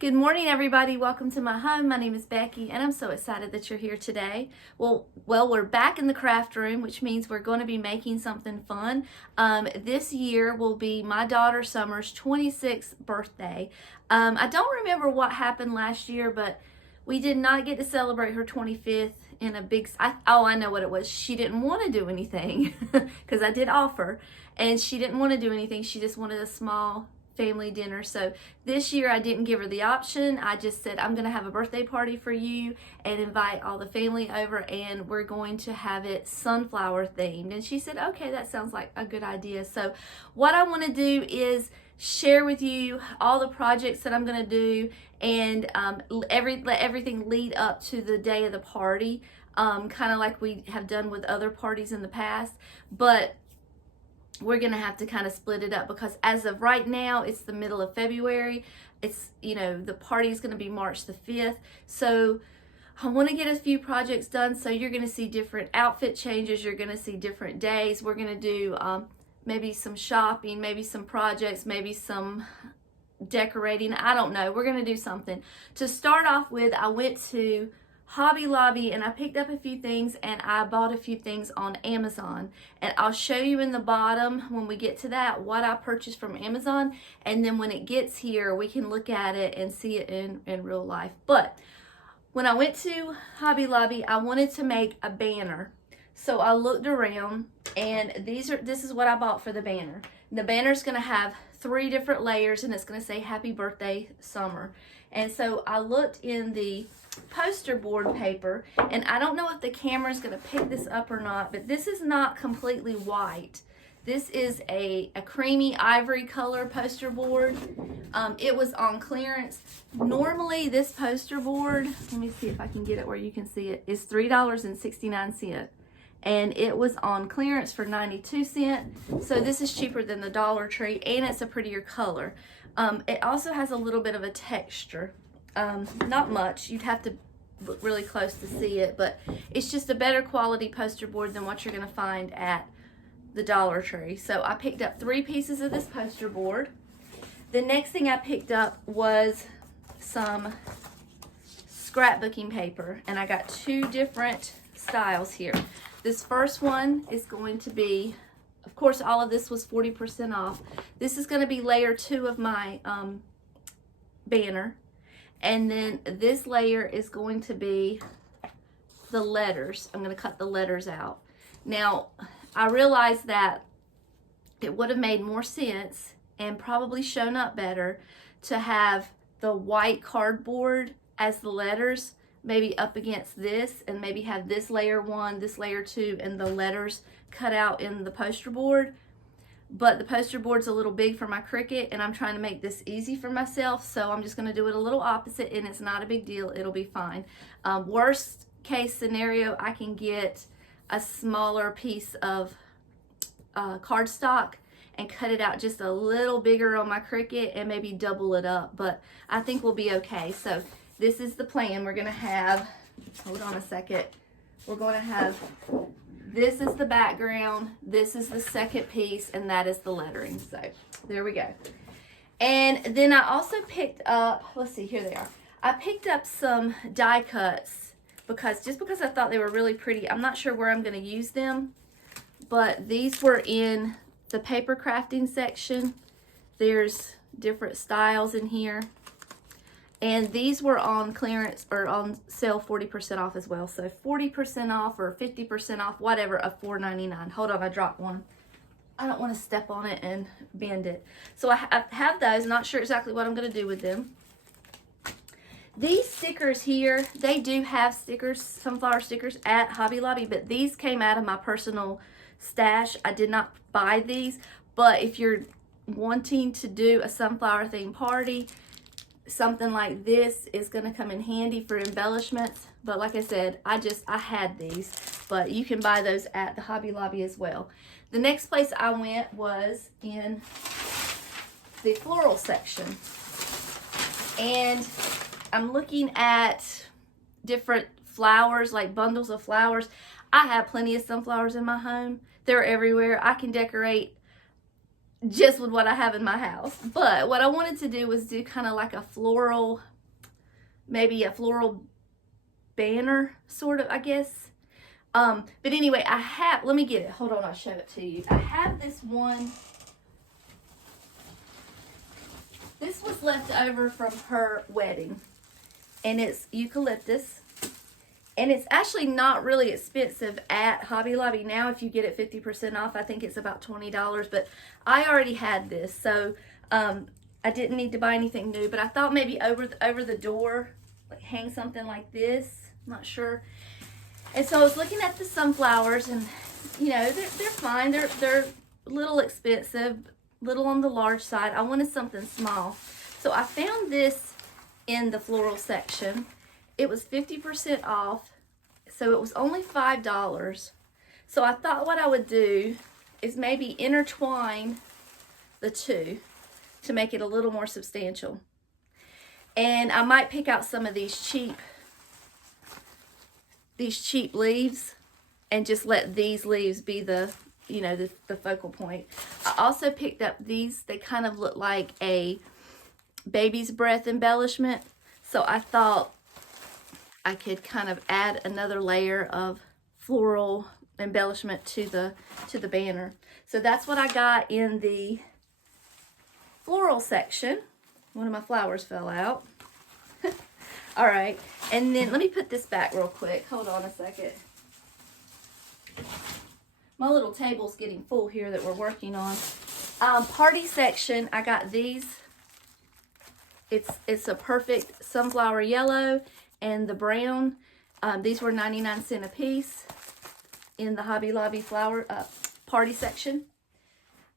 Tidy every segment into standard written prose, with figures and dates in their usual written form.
Good morning, everybody. Welcome to my home. My name is Becky, and I'm so excited that you're here today. Well, we're back in the craft room, which means we're going to be making something fun. This year will be my daughter Summer's 26th birthday. I don't remember what happened last year, but we did not get to celebrate her 25th in a big... I know what it was. She didn't want to do anything because I did offer, and she didn't want to do anything. She just wanted a small family dinner. So this year I didn't give her the option. I just said, I'm going to have a birthday party for you and invite all the family over, and we're going to have it sunflower themed. And she said, okay, that sounds like a good idea. So what I want to do is share with you all the projects that I'm going to do, and let everything lead up to the day of the party, kind of like we have done with other parties in the past. But we're going to have to kind of split it up because as of right now, it's the middle of February. It's, the party is going to be March the 5th. So I want to get a few projects done. So you're going to see different outfit changes. You're going to see different days. We're going to do maybe some shopping, maybe some projects, maybe some decorating. I don't know. We're going to do something. To start off with, I went to Hobby Lobby and I picked up a few things, and I bought a few things on Amazon, and I'll show you in the bottom when we get to that what I purchased from Amazon, and then when it gets here we can look at it and see it in real life. But when I went to Hobby Lobby, I wanted to make a banner, so I looked around, and this is what I bought for the banner. The banner is going to have 3 different layers, and it's going to say happy birthday Summer. And so I looked in the poster board paper, and I don't know if the camera is going to pick this up or not, but this is not completely white. This is a creamy ivory color poster board. It was on clearance. Normally this poster board, let me see if I can get it where you can see it, is $3.69, and it was on clearance for 92 cents. So this is cheaper than the Dollar Tree, and it's a prettier color. It also has a little bit of a texture. Not much. You'd have to look really close to see it, but it's just a better quality poster board than what you're going to find at the Dollar Tree. So I picked up 3 pieces of this poster board. The next thing I picked up was some scrapbooking paper, and I got 2 different styles here. This first one is going to be, of course, all of this was 40% off. This is going to be layer 2 of my banner. And then this layer is going to be the letters. I'm going to cut the letters out. Now, I realized that it would have made more sense and probably shown up better to have the white cardboard as the letters, maybe up against this, and maybe have this layer 1, this layer 2, and the letters cut out in the poster board. But the poster board's a little big for my Cricut, and I'm trying to make this easy for myself, so I'm just going to do it a little opposite, and it's not a big deal. It'll be fine. Worst case scenario, I can get a smaller piece of cardstock and cut it out just a little bigger on my Cricut and maybe double it up, but I think we'll be okay. So this is the plan. We're going to have, hold on a second, we're going to have, this is the background, this is the second piece, and that is the lettering. So there we go. And then I also picked up, let's see, here they are. I picked up some die cuts because I thought they were really pretty. I'm not sure where I'm going to use them, but these were in the paper crafting section. There's different styles in here. And these were on clearance or on sale 40% off as well. So 40% off or 50% off, whatever, of $4.99. Hold on, I dropped one. I don't want to step on it and bend it. So I have those. Not sure exactly what I'm going to do with them. These stickers here, they do have stickers, sunflower stickers at Hobby Lobby, but these came out of my personal stash. I did not buy these, but if you're wanting to do a sunflower themed party, something like this is going to come in handy for embellishments. But like I said, I had these, but you can buy those at the Hobby Lobby as well. The next place I went was in the floral section, and I'm looking at different flowers, like bundles of flowers. I have plenty of sunflowers in my home. They're everywhere. I can decorate just with what I have in my house. But what I wanted to do was do kind of like a floral, maybe a floral banner, sort of, I guess. But anyway, I have, let me get it. Hold on, I'll show it to you. I have this one. This was left over from her wedding. And it's eucalyptus. And it's actually not really expensive at Hobby Lobby now. If you get it 50% off, I think it's about $20. But I already had this, so I didn't need to buy anything new. But I thought maybe over the door, like hang something like this. I'm not sure. And so I was looking at the sunflowers, and you know, they're fine. They're a little expensive, little on the large side. I wanted something small, so I found this in the floral section. It was 50% off, so it was only $5. So I thought what I would do is maybe intertwine the two to make it a little more substantial. And I might pick out some of these cheap leaves and just let these leaves be the, you know, the focal point. I also picked up these. They kind of look like a baby's breath embellishment. So I thought I could kind of add another layer of floral embellishment to the banner. So that's what I got in the floral section. One of my flowers fell out. All right, and then let me put this back real quick. Hold on a second. My little table's getting full here that we're working on. Party section, I got these. It's a perfect sunflower yellow and the brown. These were 99 cents a piece in the Hobby Lobby flower party section.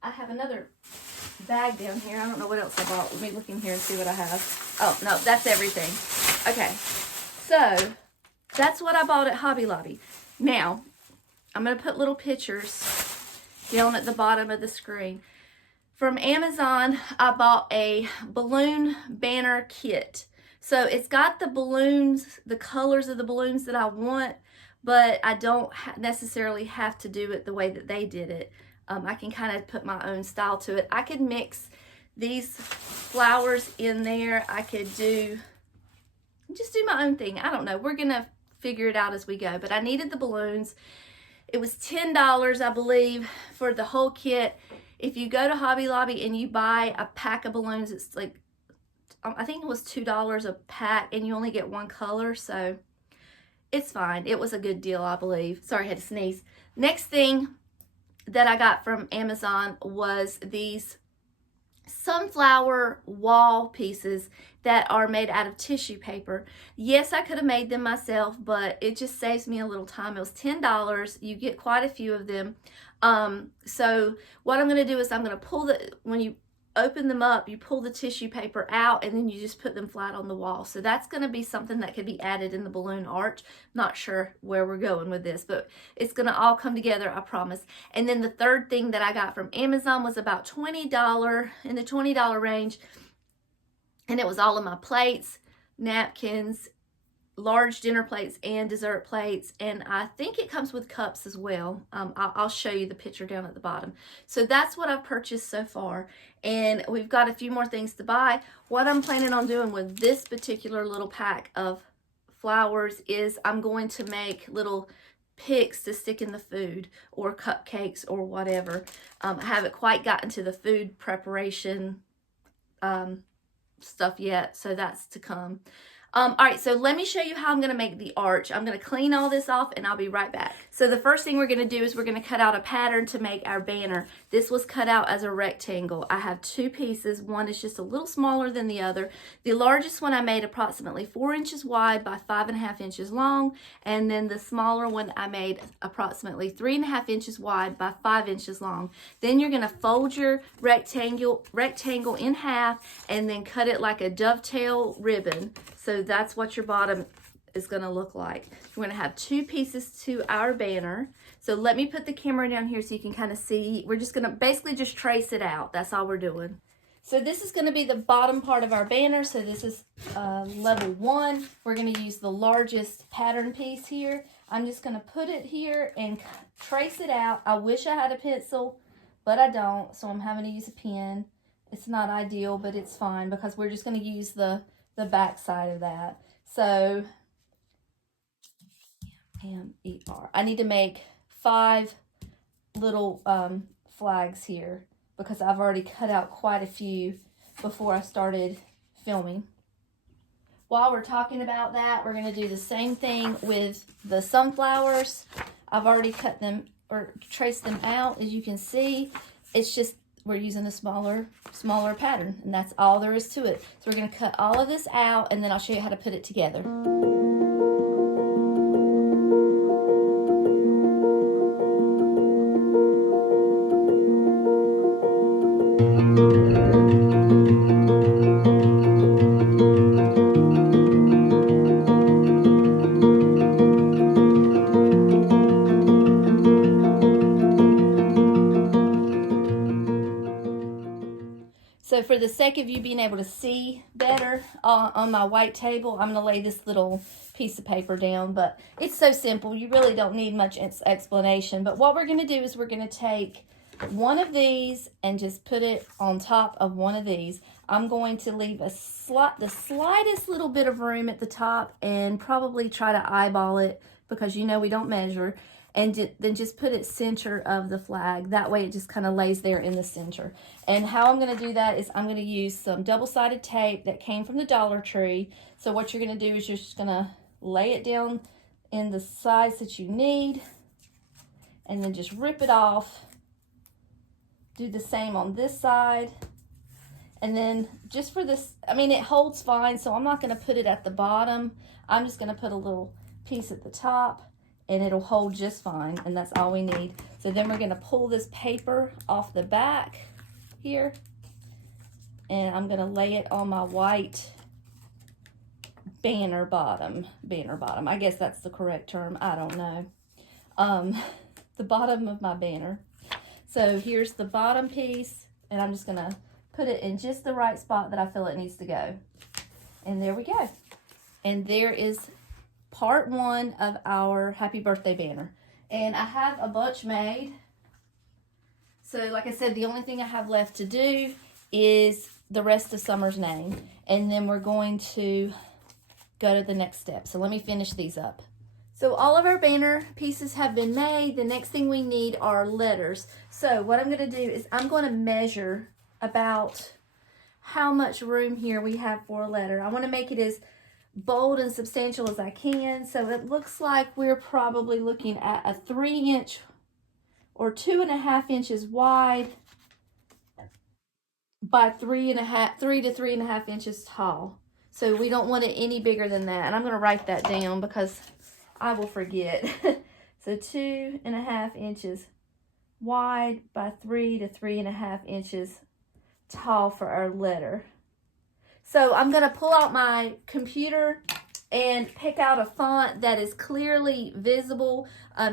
I have another bag down here. I don't know what else I bought. Let me look in here and see what I have. Oh, no, that's everything. Okay, so that's what I bought at Hobby Lobby. Now, I'm going to put little pictures down at the bottom of the screen. From Amazon, I bought a balloon banner kit. So it's got the balloons, the colors of the balloons that I want, but I don't necessarily have to do it the way that they did it. I can kind of put my own style to it. I could mix these flowers in there. I could just do my own thing. I don't know. We're going to figure it out as we go. But I needed the balloons. It was $10, I believe, for the whole kit. If you go to Hobby Lobby and you buy a pack of balloons, it's like, I think it was $2 a pack, and you only get one color. So it's fine. It was a good deal, I believe. Sorry, I had to sneeze. Next thing that I got from Amazon was these sunflower wall pieces that are made out of tissue paper. Yes, I could have made them myself, but it just saves me a little time. It was $10. You get quite a few of them. So what I'm going to do is I'm going to pull when you open them up, you pull the tissue paper out, and then you just put them flat on the wall. So that's going to be something that could be added in the balloon arch. Not sure where we're going with this, but it's going to all come together, I promise. And then the third thing that I got from Amazon was about $20, in the $20 range. And it was all of my plates, napkins, large dinner plates and dessert plates, and I think it comes with cups as well. I'll show you the picture down at the bottom. So that's what I've purchased so far, and we've got a few more things to buy. What I'm planning on doing with this particular little pack of flowers is I'm going to make little picks to stick in the food, or cupcakes, or whatever. I haven't quite gotten to the food preparation stuff yet, so that's to come. All right, so let me show you how I'm going to make the arch. I'm going to clean all this off, and I'll be right back. So the first thing we're going to do is we're going to cut out a pattern to make our banner. This was cut out as a rectangle. I have two pieces. One is just a little smaller than the other. The largest one I made approximately 4 inches wide by 5.5 inches long, and then the smaller one I made approximately 3.5 inches wide by 5 inches long. Then you're going to fold your rectangle in half, and then cut it like a dovetail ribbon. So that's what your bottom is going to look like. We're going to have two pieces to our banner. So let me put the camera down here so you can kind of see. We're just going to basically just trace it out. That's all we're doing. So this is going to be the bottom part of our banner. So this is level 1. We're going to use the largest pattern piece here. I'm just going to put it here and trace it out. I wish I had a pencil, but I don't, so I'm having to use a pen. It's not ideal, but it's fine because we're just going to use the back side of that. So, M-E-R. I need to make 5 little flags here because I've already cut out quite a few before I started filming. While we're talking about that, we're going to do the same thing with the sunflowers. I've already cut them or traced them out. As you can see, it's just we're using a smaller pattern, and that's all there is to it. So we're going to cut all of this out, and then I'll show you how to put it together. So for the sake of you being able to see better on my white table, I'm going to lay this little piece of paper down. But it's so simple. You really don't need much explanation. But what we're going to do is we're going to take one of these and just put it on top of one of these. I'm going to leave the slightest little bit of room at the top and probably try to eyeball it because you know we don't measure. And then just put it center of the flag. That way it just kind of lays there in the center. And how I'm going to do that is I'm going to use some double-sided tape that came from the Dollar Tree. So what you're going to do is you're just going to lay it down in the size that you need and then just rip it off. Do the same on this side. And then just for this, I mean, it holds fine, so I'm not going to put it at the bottom. I'm just going to put a little piece at the top, and it'll hold just fine, and that's all we need. So then we're going to pull this paper off the back here, and I'm going to lay it on my white banner bottom. I guess that's the correct term. I don't know. The bottom of my banner. So here's the bottom piece, and I'm just going to put it in just the right spot that I feel it needs to go. And there we go. And there is part 1 of our happy birthday banner. And I have a bunch made. So like I said, the only thing I have left to do is the rest of Summer's name. And then we're going to go to the next step. So let me finish these up. So all of our banner pieces have been made. The next thing we need are letters. So what I'm going to do is I'm going to measure about how much room here we have for a letter. I want to make it as bold and substantial as I can. So it looks like we're probably looking at a 3-inch or 2.5 inches wide by 3 to 3.5 inches tall. So we don't want it any bigger than that. And I'm going to write that down because I will forget. So 2.5 inches wide by 3 to 3.5 inches tall for our letter. So I'm going to pull out my computer and pick out a font that is clearly visible.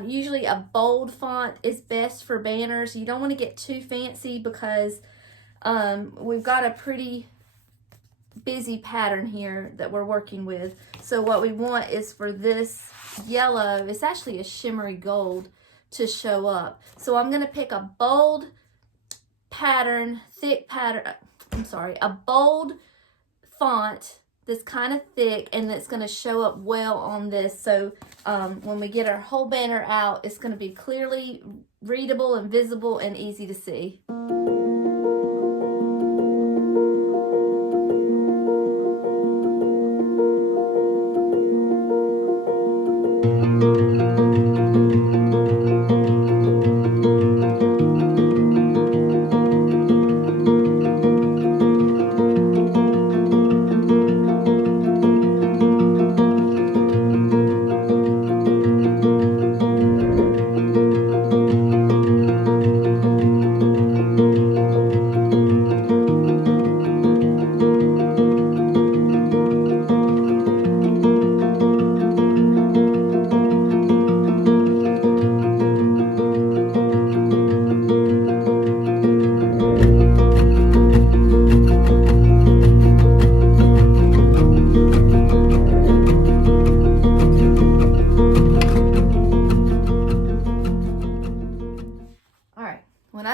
Usually a bold font is best for banners. You don't want to get too fancy because we've got a pretty busy pattern here that we're working with. So what we want is for this yellow, it's actually a shimmery gold, to show up. So I'm going to pick a bold pattern, a bold font that's kind of thick and that's going to show up well on this. So when we get our whole banner out, it's going to be clearly readable and visible and easy to see.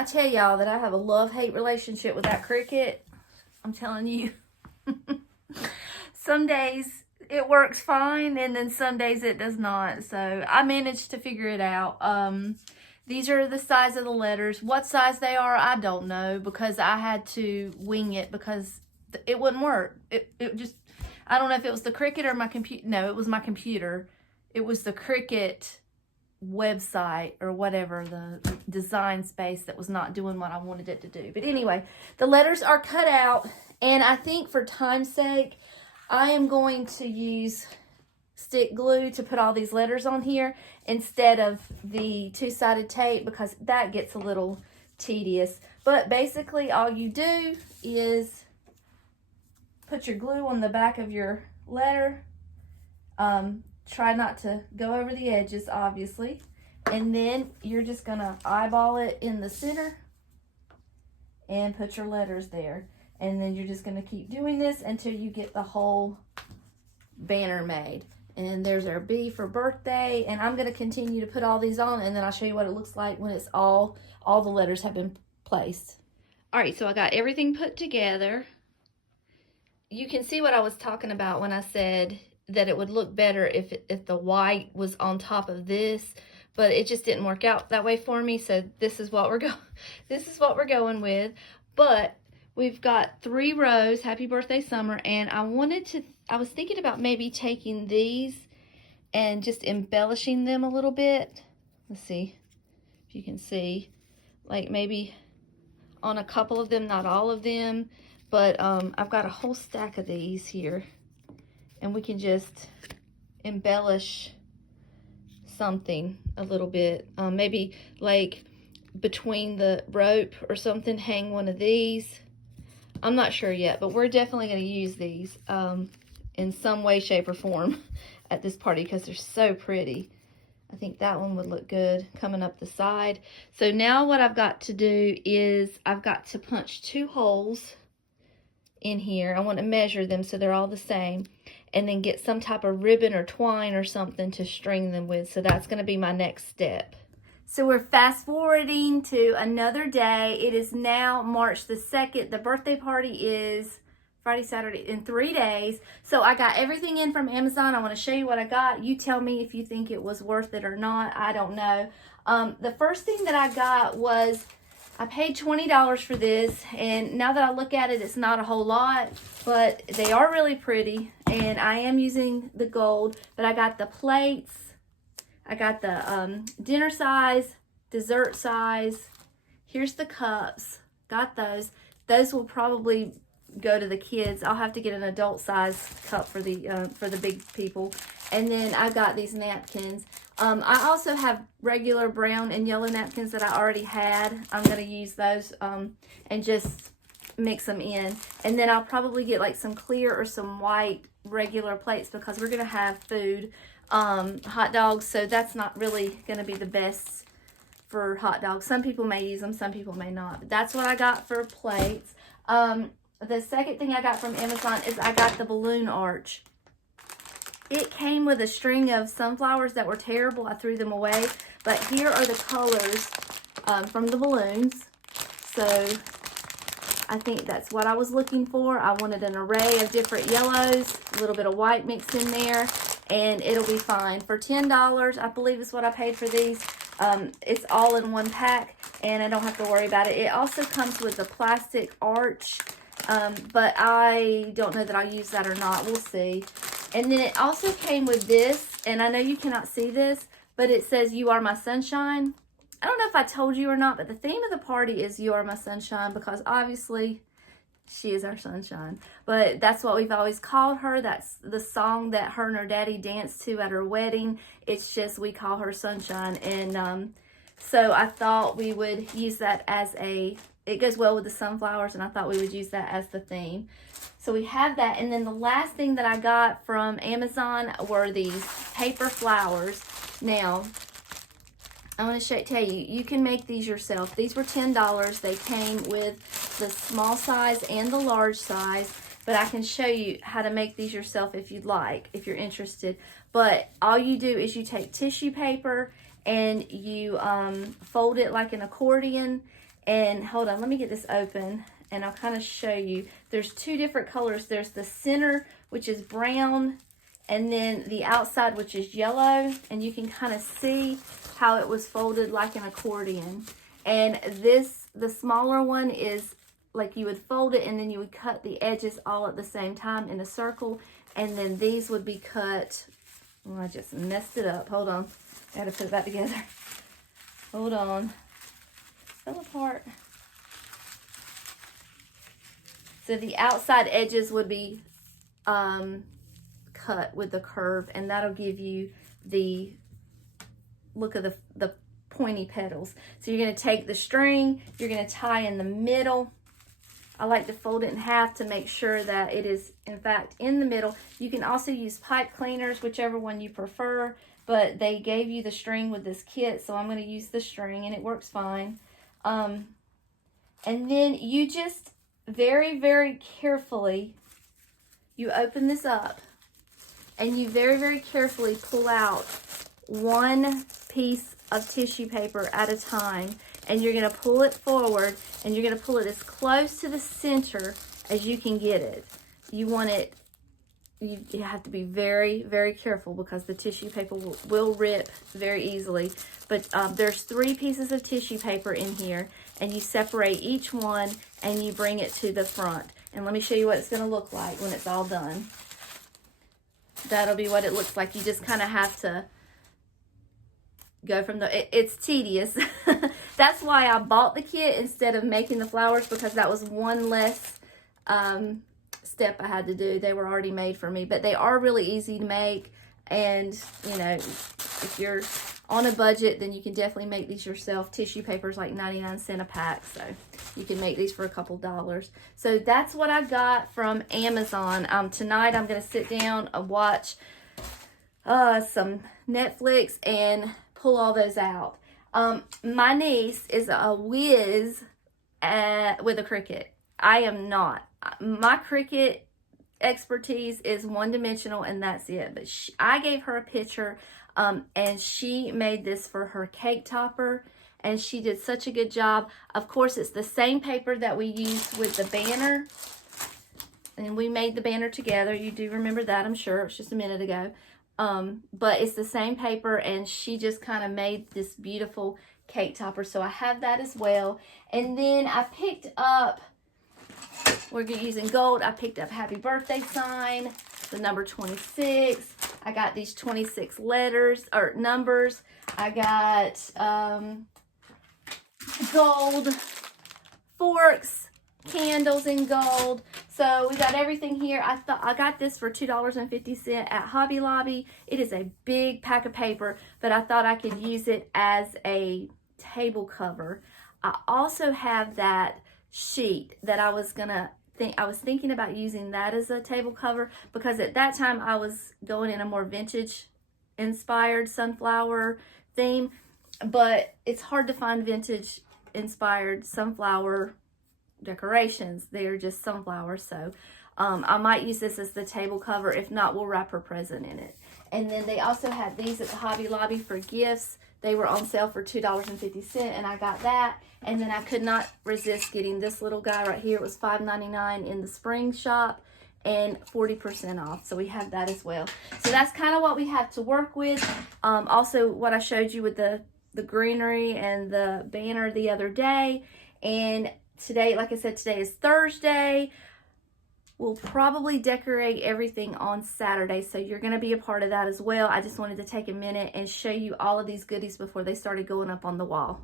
tell y'all that I have a love-hate relationship with that Cricut, I'm telling you. Some days it works fine, and then some days it does not. So I managed to figure it out. These are the size of the letters. What size they are, I don't know, because I had to wing it because it wouldn't work. It just, I don't know if it was the Cricut or my computer. No, it was my computer. It was the Cricut website or whatever, the design space that was not doing what I wanted it to do. But anyway, the letters are cut out, and I think for time's sake, I am going to use stick glue to put all these letters on here instead of the two-sided tape, because that gets a little tedious. But basically all you do is put your glue on the back of your letter. Try not to go over the edges, obviously. And then you're just gonna eyeball it in the center and put your letters there. And then you're just gonna keep doing this until you get the whole banner made. And there's our B for birthday. And I'm gonna continue to put all these on, and then I'll show you what it looks like when it's all the letters have been placed. All right, so I got everything put together. You can see what I was talking about when I said that it would look better if the white was on top of this, but it just didn't work out that way for me. So this is what we're going with. But we've got 3 rows, Happy Birthday Summer, and I was thinking about maybe taking these and just embellishing them a little bit. Let's see if you can see, like maybe on a couple of them, not all of them, but I've got a whole stack of these here, and we can just embellish something a little bit. Maybe like between the rope or something, hang one of these. I'm not sure yet, but we're definitely going to use these in some way, shape, or form at this party because they're so pretty. I think that one would look good coming up the side. So now what I've got to do is I've got to punch 2 holes in here. I want to measure them so they're all the same, and then get some type of ribbon or twine or something to string them with. So that's going to be my next step. So we're fast forwarding to another day. It is now March the 2nd. The birthday party is Friday, Saturday, in 3 days. So I got everything in from Amazon. I want to show you what I got. You tell me if you think it was worth it or not. I don't know. The first thing that I got was, I paid $20 for this, and now that I look at it, it's not a whole lot, but they are really pretty, and I am using the gold. But I got the plates, I got the dinner size, dessert size. Here's the cups, got those. Those will probably go to the kids. I'll have to get an adult size cup for the big people. And then I got these napkins. I also have regular brown and yellow napkins that I already had. I'm going to use those and just mix them in. And then I'll probably get like some clear or some white regular plates because we're going to have food, hot dogs. So that's not really going to be the best for hot dogs. Some people may use them, some people may not. But that's what I got for plates. The second thing I got from Amazon is I got the balloon arch. It came with a string of sunflowers that were terrible. I threw them away. But here are the colors from the balloons. So I think that's what I was looking for. I wanted an array of different yellows, a little bit of white mixed in there, and it'll be fine. For $10, I believe is what I paid for these. It's all in one pack, and I don't have to worry about it. It also comes with a plastic arch, but I don't know that I'll use that or not. We'll see. And then it also came with this, and I know you cannot see this, but it says, "You Are My Sunshine." I don't know if I told you or not, but the theme of the party is "You Are My Sunshine" because obviously she is our sunshine. But that's what we've always called her. That's the song that her and her daddy danced to at her wedding. It's just we call her Sunshine. And so I thought we would use that as it goes well with the sunflowers, and I thought we would use that as the theme. So we have that. And then the last thing that I got from Amazon were these paper flowers. Now, I want to tell you, you can make these yourself. These were $10. They came with the small size and the large size, but I can show you how to make these yourself if you'd like, if you're interested. But all you do is you take tissue paper and you fold it like an accordion, And hold on, let me get this open and I'll kind of show you. There's two different colors. There's the center, which is brown, and then the outside, which is yellow. And you can kind of see how it was folded like an accordion. And this, the smaller one, is like you would fold it and then you would cut the edges all at the same time in a circle. And then these would be cut. Oh, I just messed it up. Hold on. I gotta put that together. Hold on. Fell apart. So the outside edges would be cut with the curve, and that'll give you the look of the pointy petals. So you're going to take the string, you're going to tie in the middle. I like to fold it in half to make sure that it is in fact in the middle. You can also use pipe cleaners, whichever one you prefer, but they gave you the string with this kit, so I'm going to use the string and it works fine. And then you just very, very carefully, you open this up and you very, very carefully pull out one piece of tissue paper at a time, and you're going to pull it forward and you're going to pull it as close to the center as you can get it. You want it, you have to be very, very careful because the tissue paper will rip very easily. But there's 3 pieces of tissue paper in here, and you separate each one and you bring it to the front. And let me show you what it's going to look like when it's all done. That'll be what it looks like. You just kind of have to go from it's tedious. That's why I bought the kit instead of making the flowers, because that was one less step I had to do. They were already made for me, but they are really easy to make. And you know, if you're on a budget, then you can definitely make these yourself. Tissue paper is like 99 cents a pack, so you can make these for a couple dollars. So that's what I got from Amazon. Tonight I'm going to sit down and watch some Netflix and pull all those out. My niece is a whiz with a Cricut. I am not. My Cricut expertise is one-dimensional and that's it. But I gave her a picture and she made this for her cake topper, and she did such a good job. Of course, it's the same paper that we used with the banner, and we made the banner together. You do remember that, I'm sure. It was just a minute ago. But it's the same paper, and she just kind of made this beautiful cake topper. So I have that as well. And then I picked up, we're using gold, I picked up happy birthday sign, the number 26. I got these 26 letters or numbers. I got gold forks, candles in gold. So we got everything here. I got this for $2.50 at Hobby Lobby. It is a big pack of paper, but I thought I could use it as a table cover. I also have that sheet that I was thinking about using that as a table cover, because at that time I was going in a more vintage inspired sunflower theme, but it's hard to find vintage inspired sunflower decorations. They're just sunflowers. So I might use this as the table cover. If not, we'll wrap her present in it. And then they also had these at the Hobby Lobby for gifts. They were on sale for $2.50, and I got that. And then I could not resist getting this little guy right here. It was $5.99 in the spring shop and 40% off. So we have that as well. So that's kind of what we have to work with. Also, what I showed you with the greenery and the banner the other day. And today, like I said, today is Thursday. We'll probably decorate everything on Saturday, so you're going to be a part of that as well. I just wanted to take a minute and show you all of these goodies before they started going up on the wall.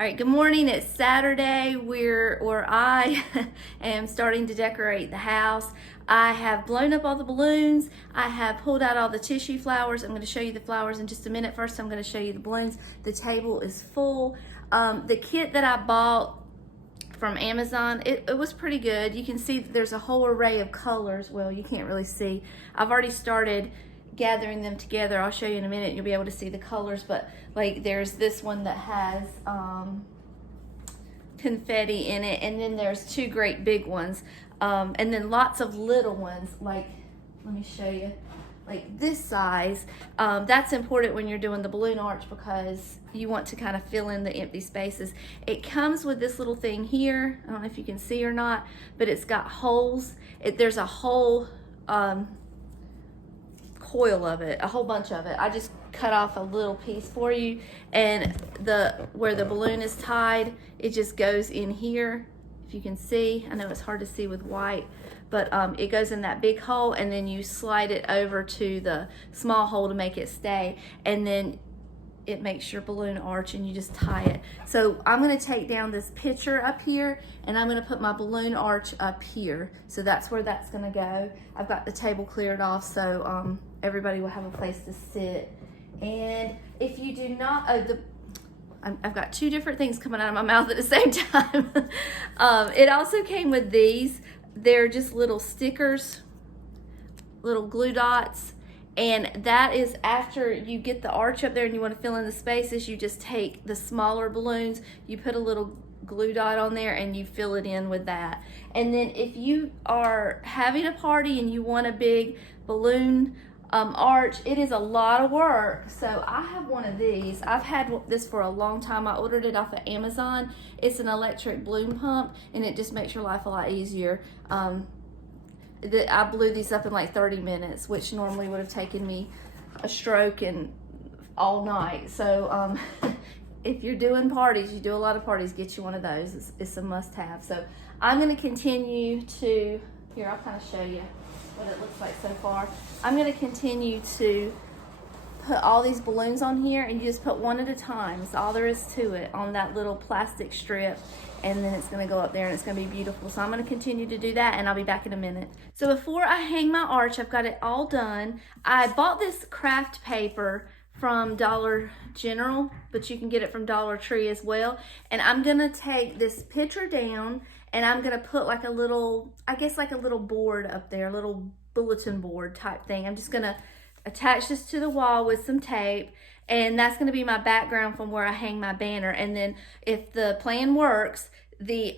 All right, good morning. It's Saturday where I am starting to decorate the house. I have blown up all the balloons. I have pulled out all the tissue flowers. I'm going to show you the flowers in just a minute. First, I'm going to show you the balloons. The table is full. The kit that I bought from Amazon, it was pretty good. You can see that there's a whole array of colors. Well, you can't really see. I've already started gathering them together. I'll show you in a minute. You'll be able to see the colors, but like there's this one that has confetti in it, and then there's 2 great big ones, and then lots of little ones. Like, let me show you. like this size. That's important when you're doing the balloon arch because you want to kind of fill in the empty spaces. It comes with this little thing here. I don't know if you can see or not, but it's got holes. There's a whole coil of it, a whole bunch of it. I just cut off a little piece for you, and where the balloon is tied, it just goes in here. If you can see, I know it's hard to see with white, but it goes in that big hole, and then you slide it over to the small hole to make it stay, and then it makes your balloon arch, and you just tie it. So I'm gonna take down this picture up here, and I'm gonna put my balloon arch up here. So that's where that's gonna go. I've got the table cleared off, so everybody will have a place to sit. And if you do not, I've got two different things coming out of my mouth at the same time. It also came with these. They're just little stickers, little glue dots. And that is after you get the arch up there and you want to fill in the spaces, you just take the smaller balloons, you put a little glue dot on there and you fill it in with that. And then if you are having a party and you want a big balloon arch, it is a lot of work. So I have one of these. I've had this for a long time. I ordered it off of Amazon. It's an electric balloon pump, and it just makes your life a lot easier. I blew these up in like 30 minutes, which normally would have taken me a stroke and all night. So if you're doing parties, you do a lot of parties, get you one of those. It's a must-have. So I'm going to continue to, here, I'll kind of show you what it looks like so far. I'm going to continue to put all these balloons on here, and you just put one at a time. That's all there is to it, on that little plastic strip, and then it's going to go up there and it's going to be beautiful. So I'm going to continue to do that, and I'll be back in a minute. So before I hang my arch, I've got it all done. I bought this craft paper from Dollar General, but you can get it from Dollar Tree as well. And I'm going to take this picture down, and I'm going to put like a little, I guess like a little board up there, a little bulletin board type thing. I'm just going to attach this to the wall with some tape, and that's going to be my background from where I hang my banner. And then if the plan works, the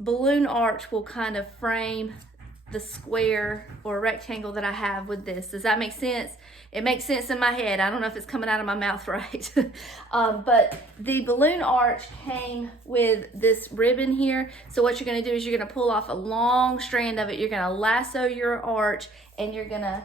balloon arch will kind of frame the square or rectangle that I have with this. Does that make sense? It makes sense in my head. I don't know if it's coming out of my mouth right. But the balloon arch came with this ribbon here. So what you're going to do is you're going to pull off a long strand of it. You're going to lasso your arch, and you're going to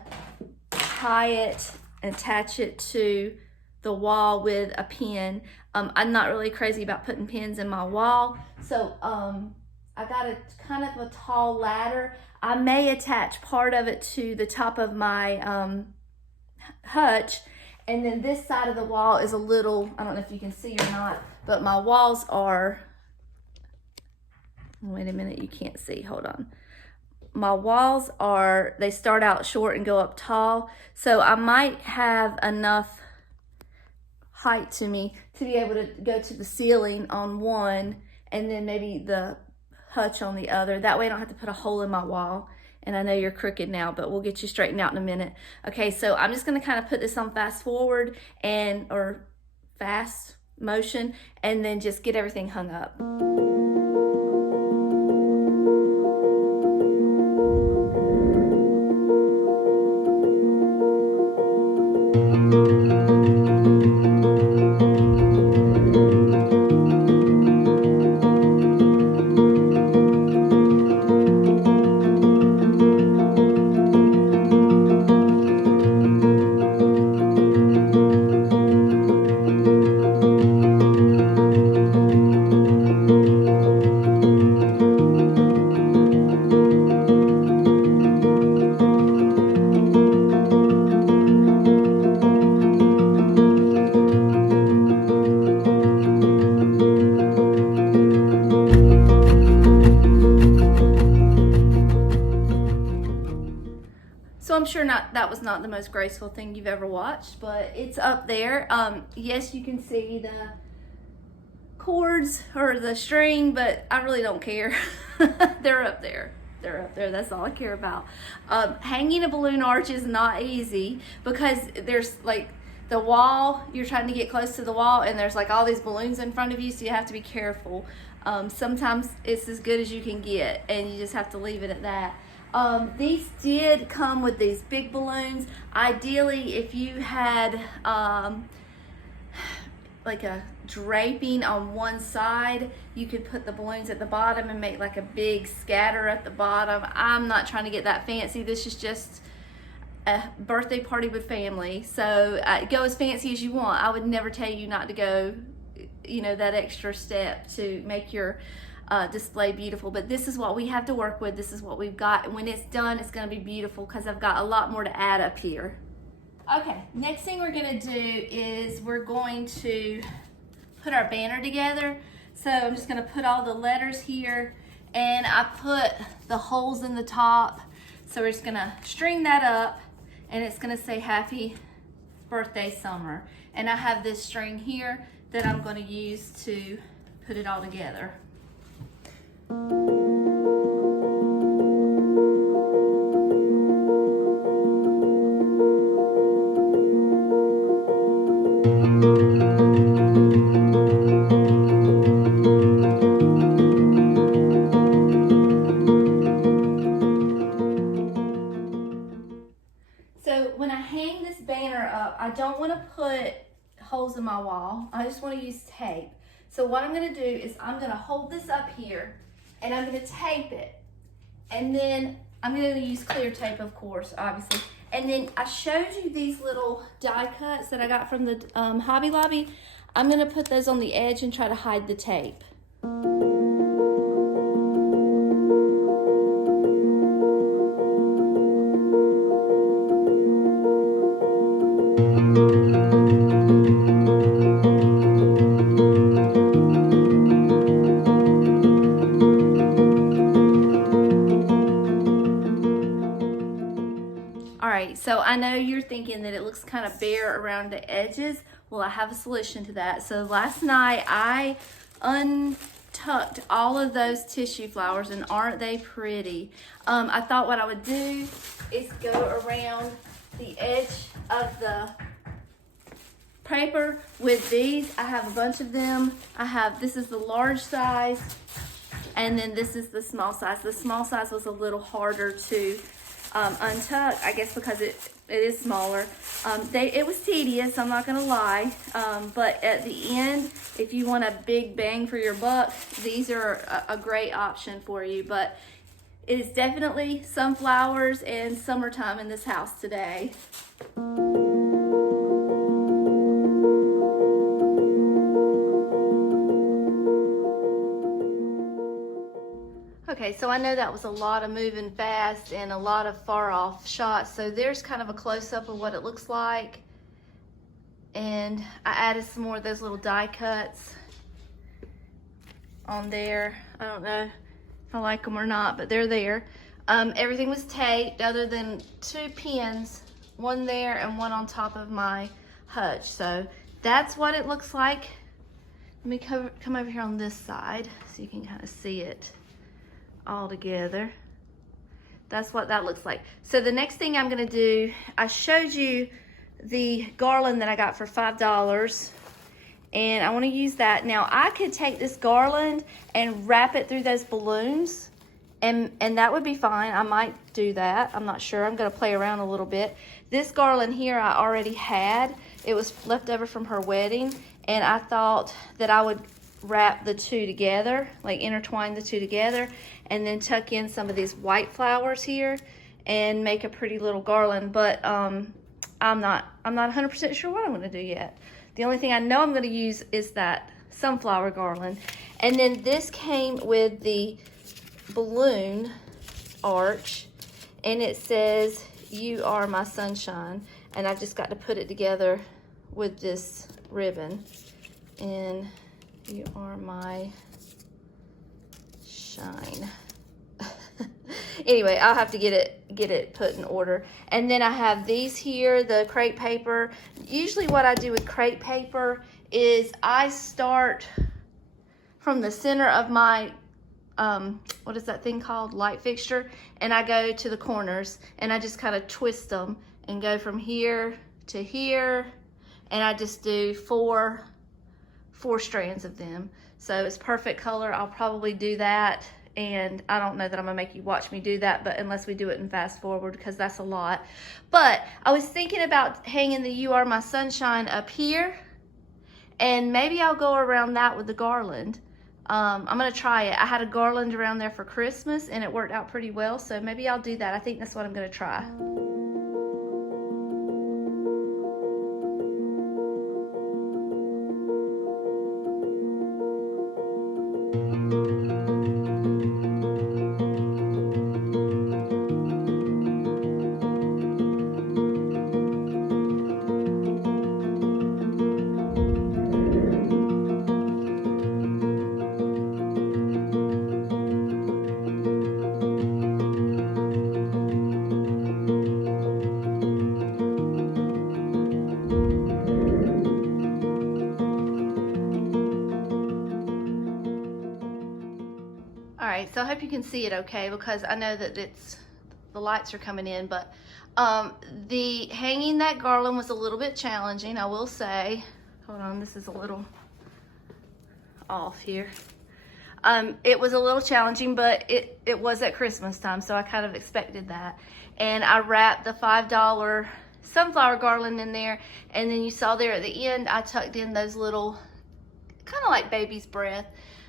tie it and attach it to the wall with a pin. I'm not really crazy about putting pins in my wall, so I got a kind of a tall ladder. I may attach part of it to the top of my hutch, and then this side of the wall is a little, I don't know if you can see or not, but my walls are, wait a minute, you can't see, hold on. My walls are, they start out short and go up tall, so I might have enough height to me to be able to go to the ceiling on one, and then maybe the hutch on the other. That way I don't have to put a hole in my wall. And I know you're crooked now, but we'll get you straightened out in a minute. Okay, so I'm just gonna kind of put this on fast forward or fast motion, and then just get everything hung up. So I'm sure that was not the most graceful thing you've ever watched, but it's up there. Yes, you can see the cords or the string, but I really don't care. They're up there. They're up there. That's all I care about. Hanging a balloon arch is not easy because there's like the wall, you're trying to get close to the wall, and there's like all these balloons in front of you, so you have to be careful. Sometimes it's as good as you can get, and you just have to leave it at that. These did come with these big balloons. Ideally, if you had like a draping on one side, you could put the balloons at the bottom and make like a big scatter at the bottom. I'm not trying to get that fancy. This is just a birthday party with family, so go as fancy as you want. I would never tell you not to go, you know, that extra step to make your display beautiful, but this is what we have to work with. This is what we've got, and when it's done, it's going to be beautiful because I've got a lot more to add up here. Okay, next thing we're going to do is we're going to put our banner together. So I'm just going to put all the letters here, and I put the holes in the top. So we're just going to string that up, and it's going to say Happy Birthday Summer. And I have this string here that I'm going to use to put it all together. So when I hang this banner up, I don't want to put holes in my wall. I just want to use tape. So what I'm going to do is I'm going to hold this up here, and I'm going to tape it. And then I'm going to use clear tape, of course, obviously. And then I showed you these little die cuts that I got from the Hobby Lobby. I'm going to put those on the edge and try to hide the tape. So I know you're thinking that it looks kind of bare around the edges. Well, I have a solution to that. So last night I untucked all of those tissue flowers, and aren't they pretty? I thought what I would do is go around the edge of the paper with these. I have a bunch of them. This is the large size, and then this is the small size. The small size was a little harder to untuck, I guess, because it is smaller. It was tedious, I'm not gonna lie, but at the end, if you want a big bang for your buck, these are a great option for you. But it is definitely sunflowers and summertime in this house today. Okay, so I know that was a lot of moving fast and a lot of far off shots. So there's kind of a close-up of what it looks like. And I added some more of those little die cuts on there. I don't know if I like them or not, but they're there. Everything was taped other than 2 pins, one there and one on top of my hutch. So that's what it looks like. Let me come over here on this side so you can kind of see it all together. That's what that looks like. So the next thing I'm gonna do, I showed you the garland that I got for $5, and I want to use that. Now I could take this garland and wrap it through those balloons, and that would be fine. I might do that, I'm not sure. I'm gonna play around a little bit. This garland here I already had. It was left over from her wedding, and I thought that I would wrap the two together, like intertwine the two together, and then tuck in some of these white flowers here and make a pretty little garland. But I'm not 100% sure what I'm going to do yet. The only thing I know I'm going to use is that sunflower garland. And then this came with the balloon arch, and it says, "You are my sunshine." And I've just got to put it together with this ribbon. And you are my shine. Anyway, I'll have to get it put in order. And then I have these here, the crepe paper. Usually what I do with crepe paper is I start from the center of my what is that thing called, light fixture, and I go to the corners, and I just kind of twist them and go from here to here, and I just do four strands of them. So it's perfect color. I'll probably do that and I don't know that I'm gonna make you watch me do that, but unless we do it in fast forward, because that's a lot. But I was thinking about hanging the You Are My Sunshine up here, and maybe I'll go around that with the garland. I'm gonna try it. I had a garland around there for Christmas and it worked out pretty well, so maybe I'll do that. I think that's what I'm gonna try. Alright, so I hope you can see it okay, because I know that the lights are coming in, but the hanging that garland was a little bit challenging, I will say. Hold on, this is a little off here. It was a little challenging, but it was at Christmas time, so I kind of expected that. And I wrapped the $5 sunflower garland in there, and then you saw there at the end, I tucked in those little, kind of like baby's breath.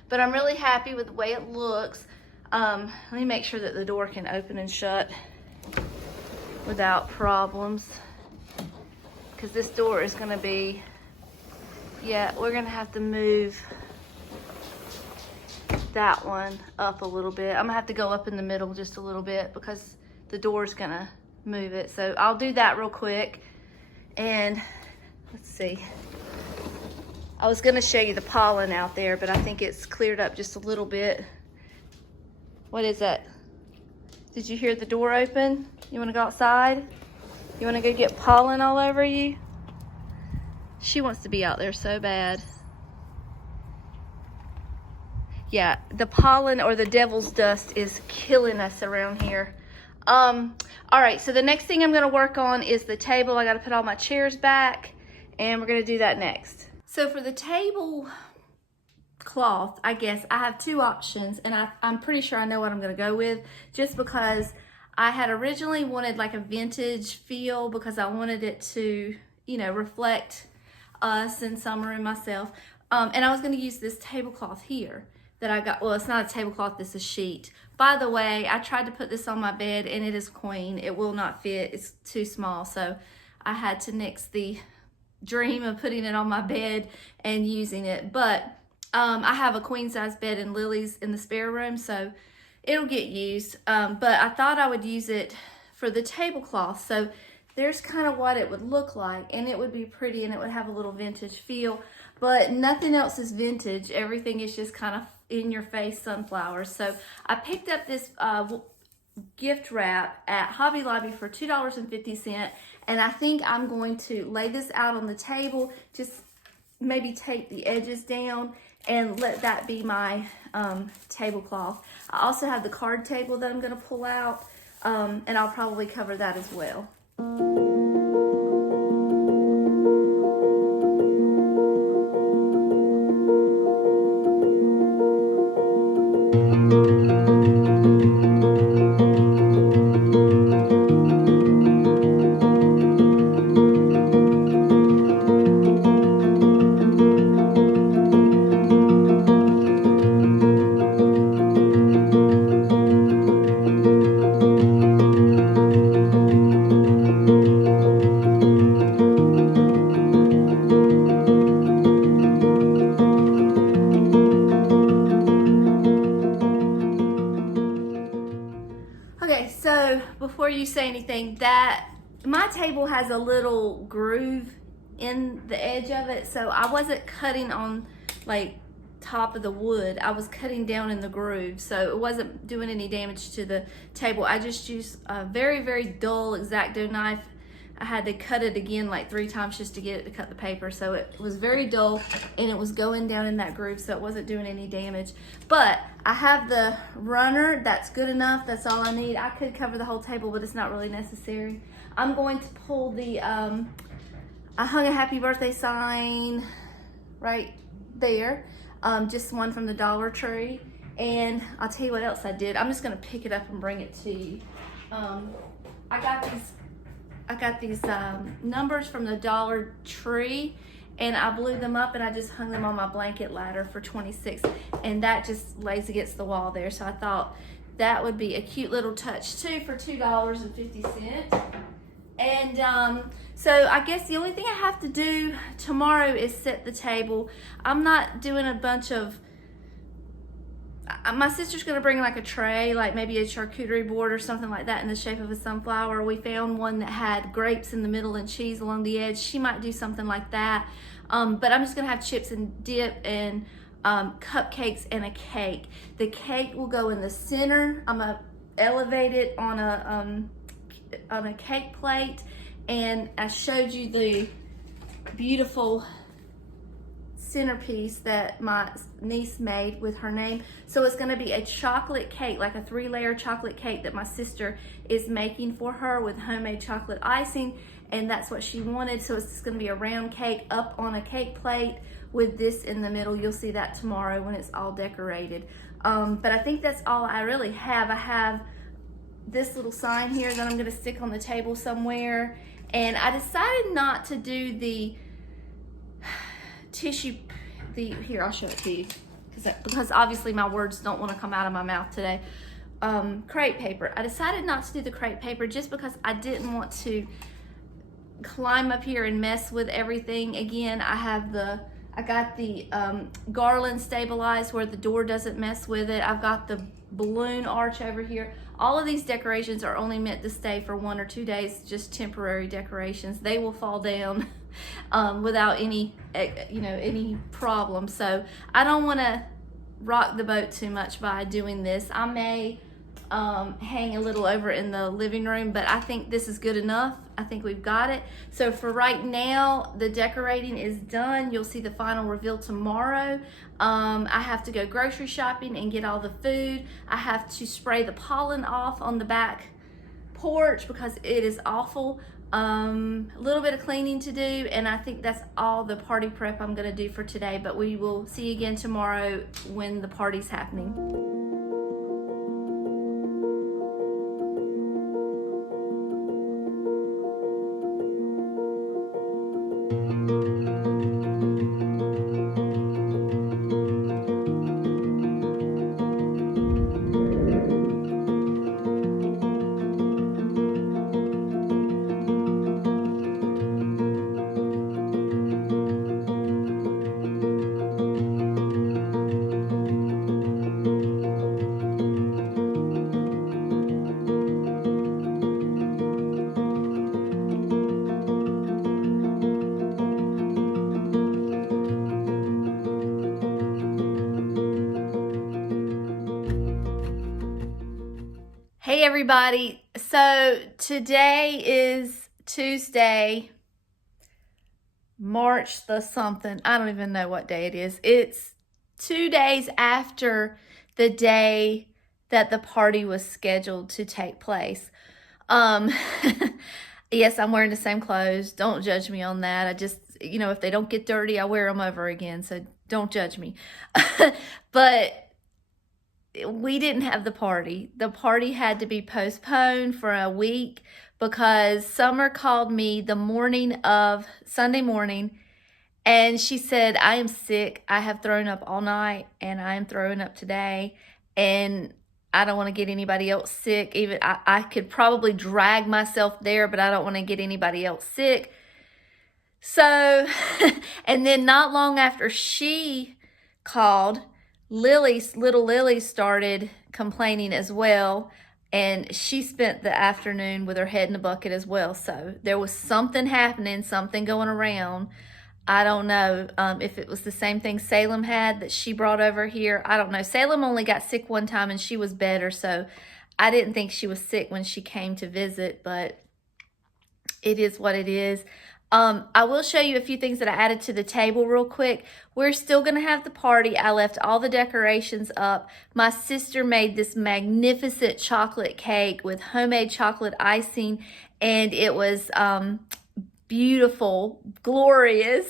But I'm really happy with the way it looks. Let me make sure that the door can open and shut without problems, because this door is gonna be, yeah, we're gonna have to move that one up a little bit. I'm gonna have to go up in the middle just a little bit because the door's gonna move it. So I'll do that real quick. And let's see. I was gonna show you the pollen out there, but I think it's cleared up just a little bit. What is that? Did you hear the door open? You wanna go outside? You wanna go get pollen all over you? She wants to be out there so bad. Yeah, the pollen or the devil's dust is killing us around here. All right, so the next thing I'm gonna work on is the table. I gotta put all my chairs back, and we're gonna do that next. So for the table cloth, I guess I have two options, and I'm pretty sure I know what I'm gonna go with, just because I had originally wanted like a vintage feel, because I wanted it to, you know, reflect us and Summer and myself. And I was gonna use this tablecloth here that I got. Well, it's not a tablecloth, this is a sheet. By the way, I tried to put this on my bed and it is queen. It will not fit, it's too small. So I had to nix the dream of putting it on my bed and using it. But I have a queen size bed in Lily's in the spare room, so it'll get used. But I thought I would use it for the tablecloth. So there's kind of what it would look like, and it would be pretty and it would have a little vintage feel, but nothing else is vintage. Everything is just kind of in your face sunflowers. So I picked up this gift wrap at Hobby Lobby for $2.50, and I think I'm going to lay this out on the table, just maybe tape the edges down and let that be my tablecloth. I also have the card table that I'm going to pull out, and I'll probably cover that as well. Okay, so before you say anything, that my table has a little groove in the edge of it, so I wasn't cutting on like top of the wood. I was cutting down in the groove, so it wasn't doing any damage to the table. I just used a very, very dull X-Acto knife. I had to cut it again like 3 times just to get it to cut the paper, so it was very dull and it was going down in that groove, so it wasn't doing any damage. But I have the runner, that's good enough, that's all I need. I could cover the whole table, but it's not really necessary. I'm going to pull the, I hung a happy birthday sign right there, just one from the Dollar Tree. And I'll tell you what else I did. I'm just gonna pick it up and bring it to you. I got these numbers from the Dollar Tree, and I blew them up and I just hung them on my blanket ladder for 26, and that just lays against the wall there. So I thought that would be a cute little touch too for $2.50. And so I guess the only thing I have to do tomorrow is set the table. I'm not doing a bunch of, my sister's gonna bring like a tray, like maybe a charcuterie board or something like that in the shape of a sunflower. We found one that had grapes in the middle and cheese along the edge. She might do something like that. But I'm just gonna have chips and dip and cupcakes and a cake. The cake will go in the center. I'm gonna elevate it on a cake plate, and I showed you the beautiful centerpiece that my niece made with her name. So it's going to be a chocolate cake, like a 3-layer chocolate cake that my sister is making for her with homemade chocolate icing, and that's what she wanted. So it's just going to be a round cake up on a cake plate with this in the middle. You'll see that tomorrow when it's all decorated. But I think that's all I really have. I have this little sign here that I'm going to stick on the table somewhere, and I decided not to do the tissue, here, I'll show it to you, because obviously my words don't want to come out of my mouth today. Crepe paper. I decided not to do the crepe paper just because I didn't want to climb up here and mess with everything. Again, I got the garland stabilized where the door doesn't mess with it. I've got the balloon arch over here. All of these decorations are only meant to stay for 1 or 2 days, just temporary decorations. They will fall down without any problem. So I don't want to rock the boat too much by doing this. I may hang a little over in the living room, but I think this is good enough. I think we've got it. So for right now, the decorating is done. You'll see the final reveal tomorrow. I have to go grocery shopping and get all the food. I have to spray the pollen off on the back porch because it is awful. A little bit of cleaning to do, and I think that's all the party prep I'm gonna do for today, but we will see you again tomorrow when the party's happening. Hey everybody, so today is Tuesday, March the something. I don't even know what day it is. It's 2 days after the day that the party was scheduled to take place. Yes, I'm wearing the same clothes. Don't judge me on that. I just, if they don't get dirty, I wear them over again, so don't judge me. But we didn't have the party. The party had to be postponed for a week because Summer called me the morning of Sunday morning, and she said, I am sick. I have thrown up all night, and I am throwing up today, and I don't want to get anybody else sick. Even I could probably drag myself there, but I don't want to get anybody else sick. So, and then not long after she called, little Lily started complaining as well, and she spent the afternoon with her head in a bucket as well. So there was something happening, something going around. I don't know if it was the same thing Salem had that she brought over here. I don't know. Salem only got sick one time and she was better, so I didn't think she was sick when she came to visit, but it is what it is. I will show you a few things that I added to the table real quick. We're still going to have the party. I left all the decorations up. My sister made this magnificent chocolate cake with homemade chocolate icing, and it was beautiful, glorious,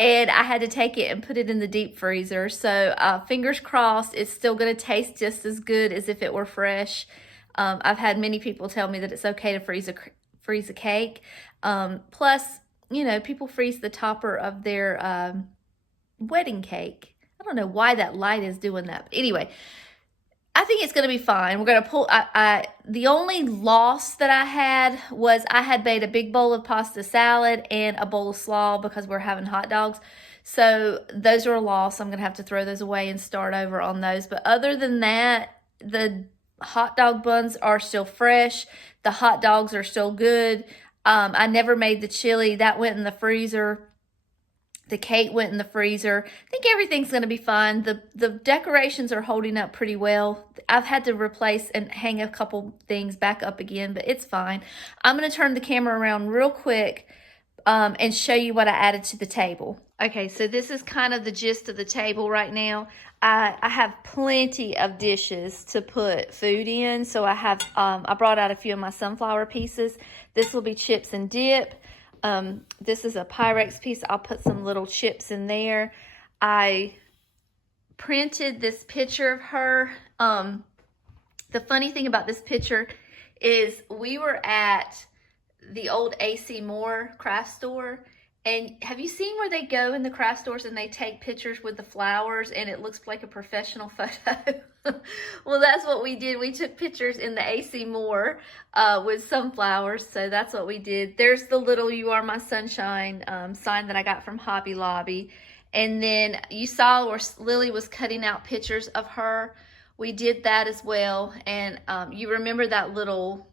and I had to take it and put it in the deep freezer. So fingers crossed it's still going to taste just as good as if it were fresh. I've had many people tell me that it's okay to freeze a cake. Plus, you know, people freeze the topper of their wedding cake. I don't know why that light is doing that. But anyway, I think it's going to be fine. We're going to pull, the only loss that I had was I had made a big bowl of pasta salad and a bowl of slaw because we're having hot dogs. So those are a loss. I'm going to have to throw those away and start over on those. But other than that, the hot dog buns are still fresh. The hot dogs are still good. I never made the chili. That went in the freezer. The cake went in the freezer. I think everything's going to be fine. The decorations are holding up pretty well. I've had to replace and hang a couple things back up again, but it's fine. I'm going to turn the camera around real quick and show you what I added to the table. Okay, so this is kind of the gist of the table right now. I have plenty of dishes to put food in. So I have, I brought out a few of my sunflower pieces. This will be chips and dip. This is a Pyrex piece. I'll put some little chips in there. I printed this picture of her. The funny thing about this picture is we were at the old AC Moore craft store. And have you seen where they go in the craft stores and they take pictures with the flowers and it looks like a professional photo? Well, that's what we did. We took pictures in the AC Moore with sunflowers. So that's what we did. There's the little "You Are My Sunshine" sign that I got from Hobby Lobby. And then you saw where Lily was cutting out pictures of her. We did that as well. And you remember that little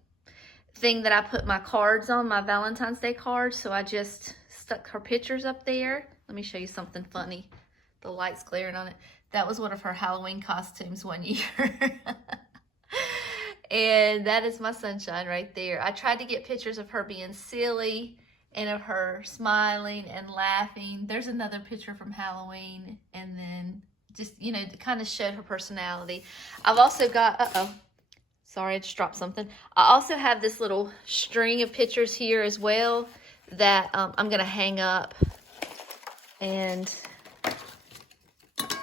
thing that I put my cards on, my Valentine's Day cards? So I just stuck her pictures up there. Let me show you something funny. The light's glaring on it. That was one of her Halloween costumes one year. And that is my sunshine right there. I tried to get pictures of her being silly and of her smiling and laughing. There's another picture from Halloween. And then just, you know, to kind of showed her personality. I've also got, sorry, I just dropped something. I also have this little string of pictures here as well that I'm going to hang up. And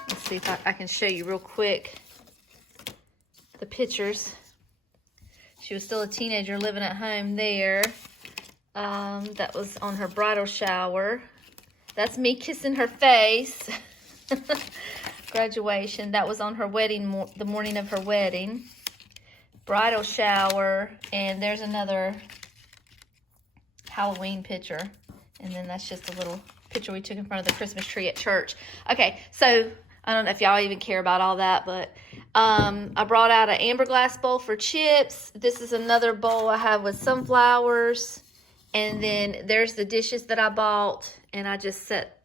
let's see if I can show you real quick the pictures. She was still a teenager living at home there. That was on her bridal shower. That's me kissing her face. Graduation. That was on her wedding, the morning of her wedding. Bridal shower. And there's another Halloween picture. And then that's just a little picture we took in front of the Christmas tree at church. Okay, so I don't know if y'all even care about all that, but I brought out an amber glass bowl for chips. This is another bowl I have with sunflowers. And then there's the dishes that I bought, and I just set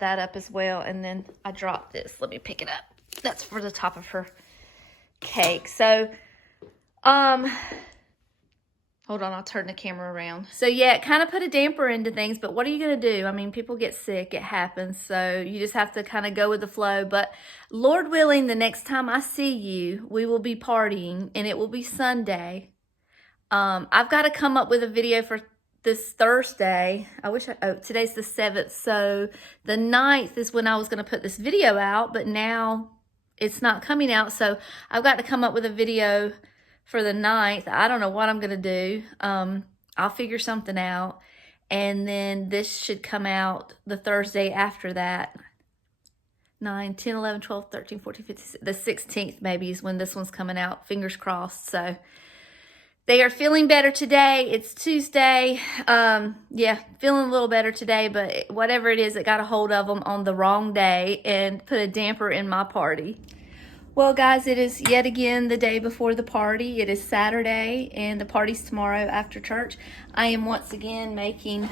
that up as well. And then I dropped this. Let me pick it up. That's for the top of her cake. So, hold on, I'll turn the camera around. So yeah, it kind of put a damper into things, but what are you going to do? I mean, people get sick, it happens. So you just have to kind of go with the flow. But Lord willing, the next time I see you, we will be partying, and it will be Sunday. I've got to come up with a video for this Thursday. Today's the 7th. So the 9th is when I was going to put this video out, but now it's not coming out. So I've got to come up with a video for the 9th. I don't know what I'm going to do. I'll figure something out. And then this should come out the Thursday after that. 9, 10, 11, 12, 13, 14, 15, the 16th maybe is when this one's coming out. Fingers crossed. So they are feeling better today. It's Tuesday. Yeah, feeling a little better today, but whatever it is, it got a hold of them on the wrong day and put a damper in my party. Well, guys, it is yet again the day before the party. It is Saturday, and the party's tomorrow after church. I am once again making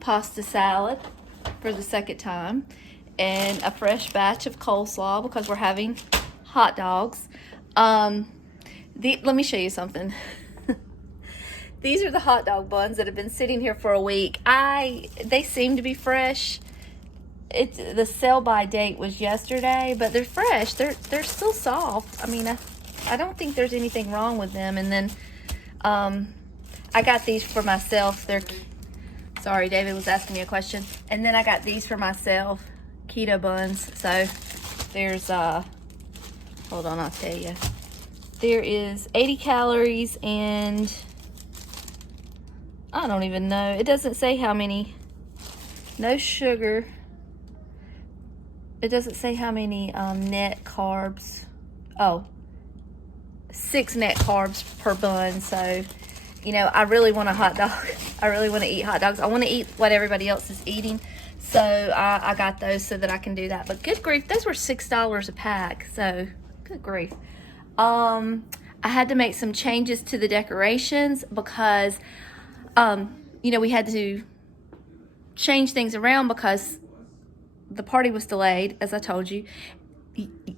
pasta salad for the second time and a fresh batch of coleslaw because we're having hot dogs. Let me show you something. These are the hot dog buns that have been sitting here for a week. They seem to be fresh. The sell-by date was yesterday, but they're fresh. They're still soft. I mean, I don't think there's anything wrong with them. And then I got these for myself. They're Sorry, David was asking me a question. And then I got these for myself, keto buns. So there's, hold on, I'll tell you. There is 80 calories and I don't even know. It doesn't say how many. No sugar. It doesn't say how many net carbs. Oh, 6 net carbs per bun. So, you know, I really want a hot dog. I really want to eat hot dogs. I want to eat what everybody else is eating. So I got those so that I can do that. But good grief, those were $6 a pack. So good grief. I had to make some changes to the decorations because, you know, we had to change things around because the party was delayed, as I told you.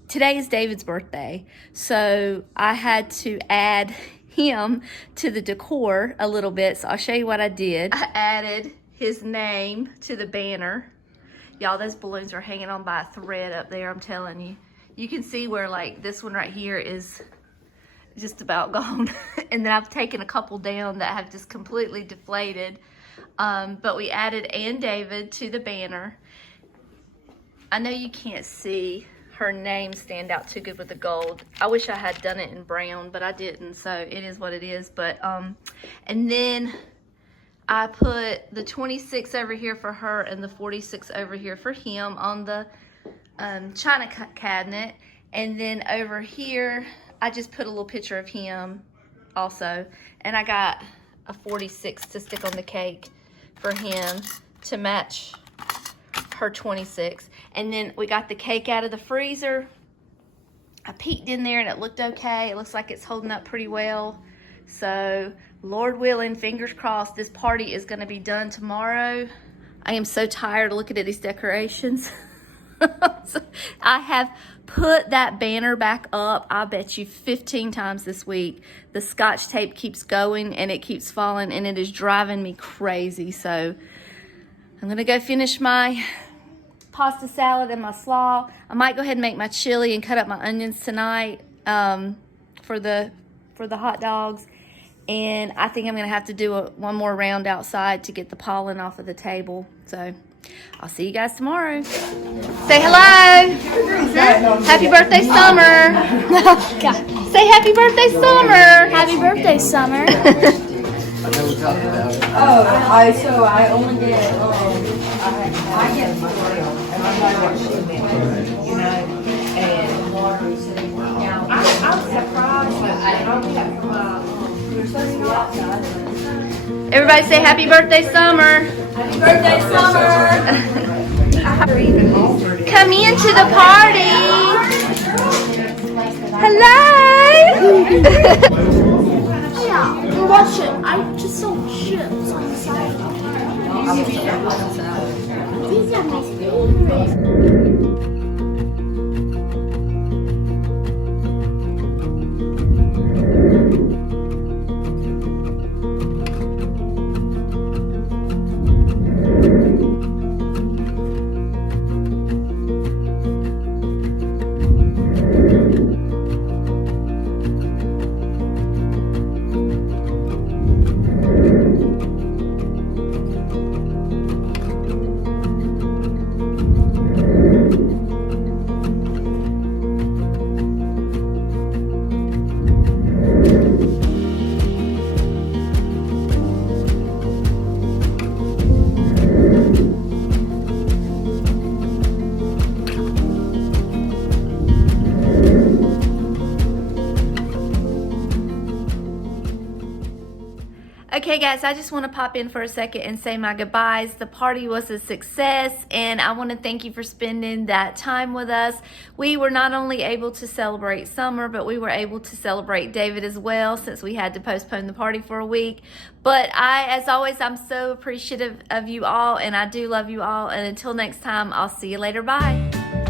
Today is David's birthday, so I had to add him to the decor a little bit. So I'll show you what I did. I added his name to the banner. Y'all, those balloons are hanging on by a thread up there, I'm telling you. You can see where, like, this one right here is just about gone. And then I've taken a couple down that have just completely deflated. But we added Ann David to the banner. I know you can't see her name stand out too good with the gold. I wish I had done it in brown, but I didn't, so it is what it is. But and then I put the 26 over here for her and the 46 over here for him on the china cabinet. And then over here I just put a little picture of him also, and I got a 46 to stick on the cake for him to match her 26. And then we got the cake out of the freezer. I peeked in there and it looked okay. It looks like it's holding up pretty well. So Lord willing, fingers crossed, this party is going to be done tomorrow. I am so tired of looking at these decorations. So I have put that banner back up, I bet you 15 times this week. The Scotch tape keeps going and it keeps falling and it is driving me crazy. So I'm gonna go finish my pasta salad and my slaw. I might go ahead and make my chili and cut up my onions tonight for the hot dogs. And I think I'm gonna have to do one more round outside to get the pollen off of the table. So I'll see you guys tomorrow. Say hello. Happy birthday, Summer. God. Say happy birthday, Summer. Happy birthday, Summer. I only get I get my mail, and I know what she meant, you know, and I'm surprised, but I only have Everybody say happy birthday, Summer. Happy birthday, Summer. Come into the party. Hello. Yeah, we're watching. I just saw chips on the side. These are my favorites. Okay guys, I just want to pop in for a second and say my goodbyes. The party was a success and I want to thank you for spending that time with us. We were not only able to celebrate Summer, but we were able to celebrate David as well since we had to postpone the party for a week. But as always, I'm so appreciative of you all and I do love you all. And until next time, I'll see you later. Bye.